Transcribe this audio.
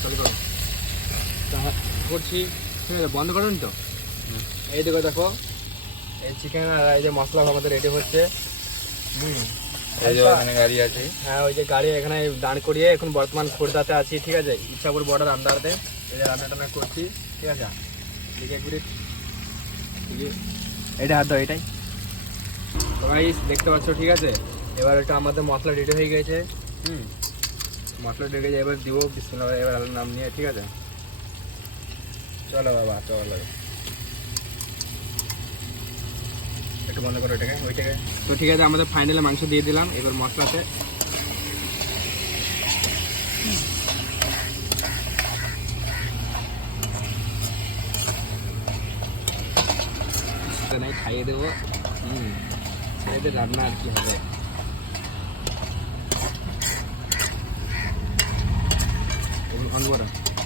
চালু করো। করছি, ঠিক আছে, বন্ধ করুন তো। এই দেখো দেখো, এই চিকেন আর এই যে মশলা আমাদের রেডি হচ্ছে। এই যে ওখানে গাড়ি আছে। হ্যাঁ, ওই যে গাড়ি এখানে দাঁড় করিয়ে এখন বর্তমান খোর্ধাতে আছি, ঠিক আছে, ইচ্ছাপুর বর্ডার আন্ডারতে। এই যে রান্না টান্না করছি, ঠিক আছে। দিকে ঘুরে এইটা হাত দাও, এটাই সবাই দেখতে পাচ্ছ, ঠিক আছে। এবার এটা আমাদের মশলা রেডি হয়ে গেছে। মশলা রেডি হয়ে গেছে, এবার দিব বিসমিল্লাহ, এবার আল্লাহর নাম নিয়ে, ঠিক আছে। চলো বাবা, চলো, একটু বন্ধ করো ওইটাকে। তো ঠিক আছে, আমাদের ফাইনালে মাংস দিয়ে দিলাম এবার মশলাতে। নাই খাইয়ে দেবো। ছেলেদের রান্না আর কি হবে। অন করো।